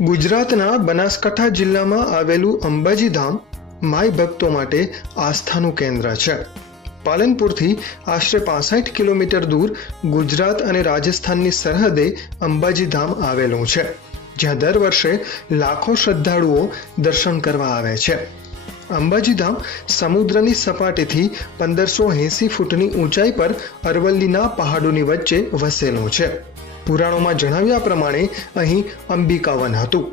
ગુજરાતના બનાસકાંઠા જિલ્લામાં આવેલું અંબાજી ધામ માઈ ભક્તો માટે આસ્થાનું કેન્દ્ર છે. પાલનપુરથી આશરે 65 કિલોમીટર દૂર ગુજરાત અને રાજસ્થાનની સરહદે અંબાજી ધામ આવેલું છે, જ્યાં દર વર્ષે લાખો શ્રદ્ધાળુઓ દર્શન કરવા આવે છે. અંબાજી ધામ સમુદ્રની સપાટીથી 1580 ફૂટની ઊંચાઈ પર અરવલ્લીના પહાડોની વચ્ચે વસેલું છે. પુરાણોમાં જણાવ્યા પ્રમાણે અહીં અંબિકાવન હતું.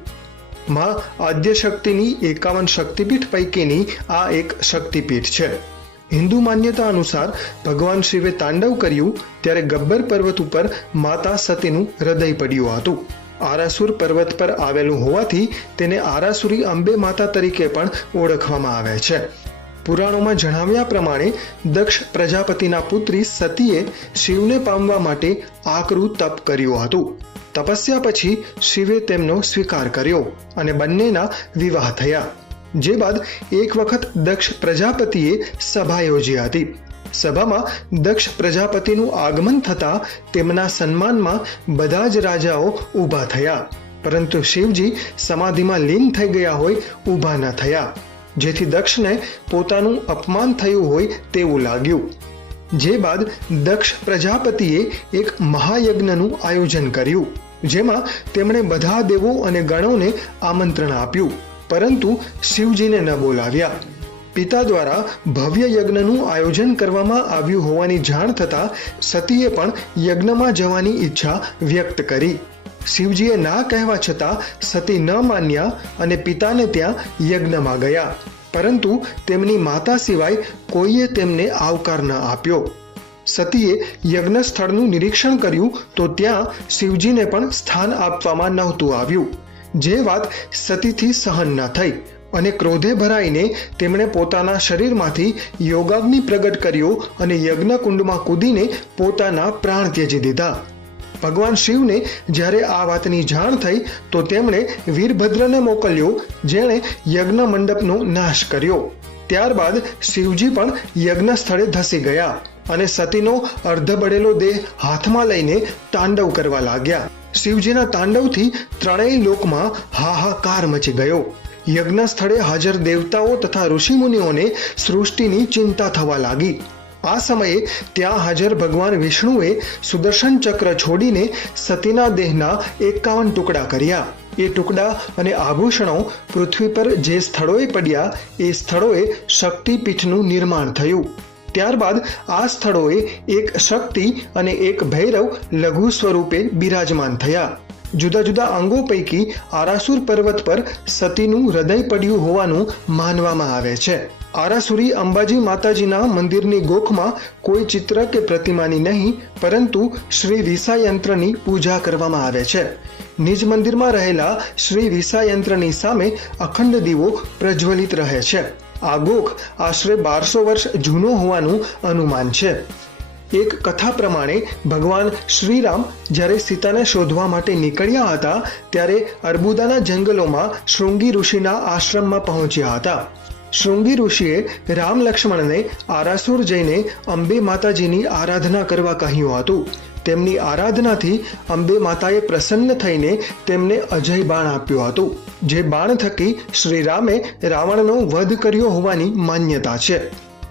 માં આદ્યશક્તિની 51 શક્તિપીઠ પૈકીની આ એક શક્તિપીઠ છે. હિન્દુ માન્યતા અનુસાર ભગવાન શિવે તાંડવ કર્યું ત્યારે ગબ્બર પર્વત ઉપર માતા સતીનું હૃદય પડ્યું હતું. આરાસુર પર્વત પર આવેલું હોવાથી તેને આરાસુરી અંબે માતા તરીકે પણ ઓળખવામાં આવે છે. પુરાણોમાં જણાવ્યા પ્રમાણે દક્ષ પ્રજાપતિના પુત્રી સતીએ શિવને પામવા માટે આકરું તપ કર્યું હતું. તપસ્યા પછી શિવે તેમનો સ્વીકાર કર્યો અને બંનેના વિવાહ થયા. જે બાદ એક વખત દક્ષ પ્રજાપતિએ સભા યોજી હતી. સભામાં દક્ષ પ્રજાપતિનું આગમન થતાં તેમના સન્માનમાં બધા જ રાજાઓ ઊભા થયા, પરંતુ શિવજી સમાધિમાં લીન થઈ ગયા હોય ઊભા ન થયા, જેથી દક્ષને પોતાનું અપમાન થયું હોય તેવું લાગ્યું. જે બાદ દક્ષ પ્રજાપતિએ એક મહાયજ્ઞનું આયોજન કર્યું, જેમાં તેમણે બધા દેવો અને ગણોને આમંત્રણ આપ્યું, પરંતુ શિવજીને ન બોલાવ્યા. પિતા દ્વારા ભવ્ય યજ્ઞનું આયોજન કરવામાં આવ્યું હોવાની જાણ થતાં સતીએ પણ યજ્ઞમાં જવાની ઈચ્છા વ્યક્ત કરી. શિવજીએ ના કહેવા છતાં સતી ન માન્યા અને પિતાને ત્યાં યજ્ઞમાં ગયા, પરંતુ તેમની માતા સિવાય કોઈએ તેમને આવકાર ન આપ્યો. સતીએ યજ્ઞ સ્થળનું નિરીક્ષણ કર્યું તો ત્યાં શિવજીને પણ સ્થાન આપવામાં નહોતું આવ્યું. જે વાત સતીથી સહન ન થઈ અને ક્રોધે ભરાઈને તેમણે પોતાના શરીરમાંથી યોગાગ્નિ પ્રગટ કર્યો અને યજ્ઞકુંડમાં કૂદીને પોતાના પ્રાણ ત્યજી દીધા. ભગવાન શિવને જ્યારે આ વાતની જાણ થઈ તો તેમણે વીરભદ્રને મોકલ્યો, જેણે યજ્ઞ મંડપનો નાશ કર્યો. ત્યારબાદ શિવજી પણ યજ્ઞ સ્થળે ધસી ગયા અને સતીનો અર્ધ બળેલો દેહ હાથમાં લઈને તાંડવ કરવા લાગ્યા. શિવજીના તાંડવથી ત્રણેય લોકમાં હાહાકાર મચી ગયો. યજ્ઞ સ્થળે હાજર દેવતાઓ તથા ઋષિમુનિઓને સૃષ્ટિની ચિંતા થવા લાગી. આ સમયે ત્યાં હાજર ભગવાન વિષ્ણુએ સુદર્શન ચક્ર છોડીને સતીના દેહના 51 ટુકડા કર્યા. એ ટુકડા અને આભૂષણો પૃથ્વી પર જે સ્થળોએ પડ્યા એ સ્થળોએ શક્તિપીઠનું નિર્માણ થયું. ત્યારબાદ આ સ્થળોએ એક શક્તિ અને એક ભૈરવ લઘુ સ્વરૂપે બિરાજમાન થયા. જુદા જુદા અંગો પૈકી આરાસુર પર્વત પર સતીનું હૃદય પડ્યું હોવાનું માનવામાં આવે છે. આરાસુરી અંબાજી માતાજીના મંદિરની ગોખમાં કોઈ ચિત્ર કે પ્રતિમાની નહીં, પરંતુ શ્રી વિસાયંત્રની પૂજા કરવામાં આવે છે. નિજ મંદિરમાં રહેલા શ્રી વિસાયંત્રની સામે અખંડ દીવો પ્રજ્વલિત રહે છે. આ ગોખ આશરે 1200 વર્ષ જૂનો હોવાનું અનુમાન છે. એક કથા પ્રમાણે ભગવાન શ્રીરામ જ્યારે સીતાને શોધવા માટે નીકળ્યા હતા ત્યારે અર્બુદાના જંગલોમાં શૃંગી ઋષિના આશ્રમમાં પહોંચ્યા હતા. શૃંગી ઋષિએ રામ લક્ષ્મણને આરાસુર જઈને અંબે માતાજીની આરાધના કરવા કહ્યું હતું. તેમની આરાધનાથી અંબે માતાએ પ્રસન્ન થઈને તેમને અજય બાણ આપ્યું હતું. જે બાણ થકી શ્રીરામે રાવણનો વધ કર્યો હોવાની માન્યતા છે.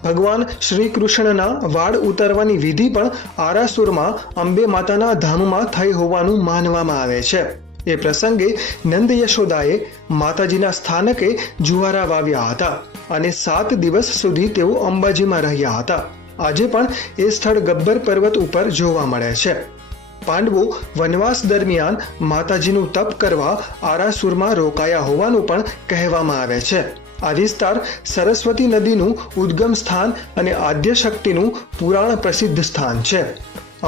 ભગવાન શ્રી કૃષ્ણના વાળ ઉતારવાની વિધિ પણ આરાસુરમાં અંબે માતાના ધામમાં થઈ હોવાનું માનવામાં આવે છે. એ પ્રસંગે નંદ યશોદાએ માતાજીના સ્થાનકે જુવારા વાવ્યા હતા અને 7 દિવસ સુધી તેઓ અંબાજીમાં રહ્યા હતા. આજે પણ એ સ્થળ ગબ્બર પર્વત ઉપર જોવા મળે છે. પાંડવો વનવાસ દરમિયાન માતાજીનું તપ કરવા આરાસુરમાં રોકાયા હોવાનું પણ કહેવામાં આવે છે. આ વિસ્તાર સરસ્વતી નદીનું ઉદ્ગમ સ્થાન અને આદ્યશક્તિનું પુરાણ પ્રસિદ્ધ સ્થાન છે.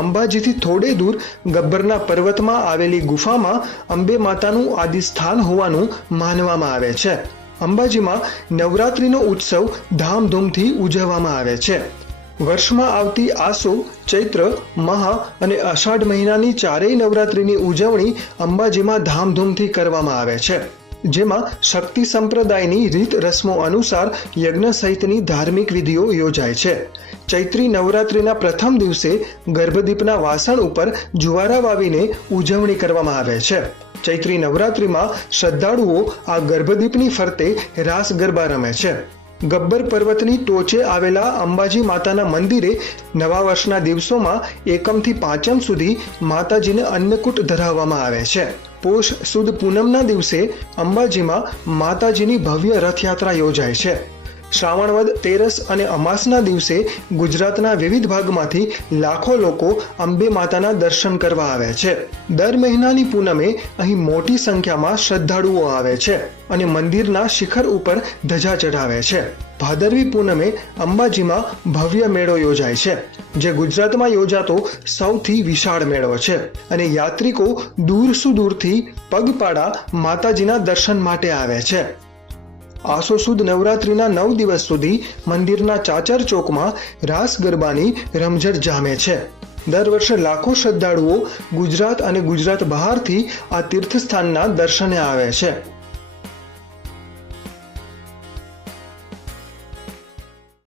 અંબાજીથી થોડે દૂર ગબ્બરના પર્વતમાં આવેલી ગુફામાં અંબે માતાનું આદિ સ્થાન હોવાનું માનવામાં આવે છે. અંબાજીમાં નવરાત્રિનો ઉત્સવ ધામધૂમથી ઉજવવામાં આવે છે. વર્ષમાં આવતી આસો, ચૈત્ર, મહા અને અષાઢ મહિનાની ચારેય નવરાત્રિની ઉજવણી અંબાજીમાં ધામધૂમથી કરવામાં આવે છે. જેમાં શક્તિ સંપ્રદાયની રીત રસ્મો અનુસાર યજ્ઞ સહિતની ધાર્મિક વિધિઓ યોજાય છે. ચૈત્રી નવરાત્રિના પ્રથમ દિવસે ગર્ભદીપના વાસણ ઉપર જુવારા વાવીને ઉજવણી કરવામાં આવે છે. ચૈત્રી નવરાત્રિમાં શ્રદ્ધાળુઓ આ ગર્ભદીપની ફરતે રાસ ગરબા રમે છે. ગબ્બર પર્વતની ટોચે આવેલા અંબાજી માતાના મંદિરે નવા વર્ષના દિવસોમાં એકમથી પાંચમ સુધી માતાજીને અન્નકૂટ ધરાવવામાં આવે છે. પોષ સુદ પૂનમના દિવસે અંબાજીમાં માતાજીની ભવ્ય રથયાત્રા યોજાય છે. શ્રાવણ વદ તેરસ અને અમાસના દિવસે ગુજરાતના વિવિધ ભાગમાંથી લાખો લોકો અંબે માતાના દર્શન કરવા આવે છે. દર મહિનાની પૂનમે અહીં મોટી સંખ્યામાં શ્રદ્ધાળુઓ આવે છે અને મંદિરના શિખર ઉપર ધજા ચઢાવે છે. ભાદરવી પૂનમે અંબાજીમાં ભવ્ય મેળો યોજાય છે, જે ગુજરાતમાં યોજાતો સૌથી વિશાળ મેળો છે અને યાત્રિકો દૂર સુદૂરથી પગપાળા માતાજીના દર્શન માટે આવે છે. આસો સુદ નવરાત્રિના 9 દિવસ સુધી મંદિરના ચાચર ચોકમાં રાસ ગરબાની રમઝટ જામે છે. દર વર્ષે લાખો શ્રદ્ધાળુઓ ગુજરાત અને ગુજરાત બહારથી આ તીર્થસ્થાનના દર્શને આવે છે.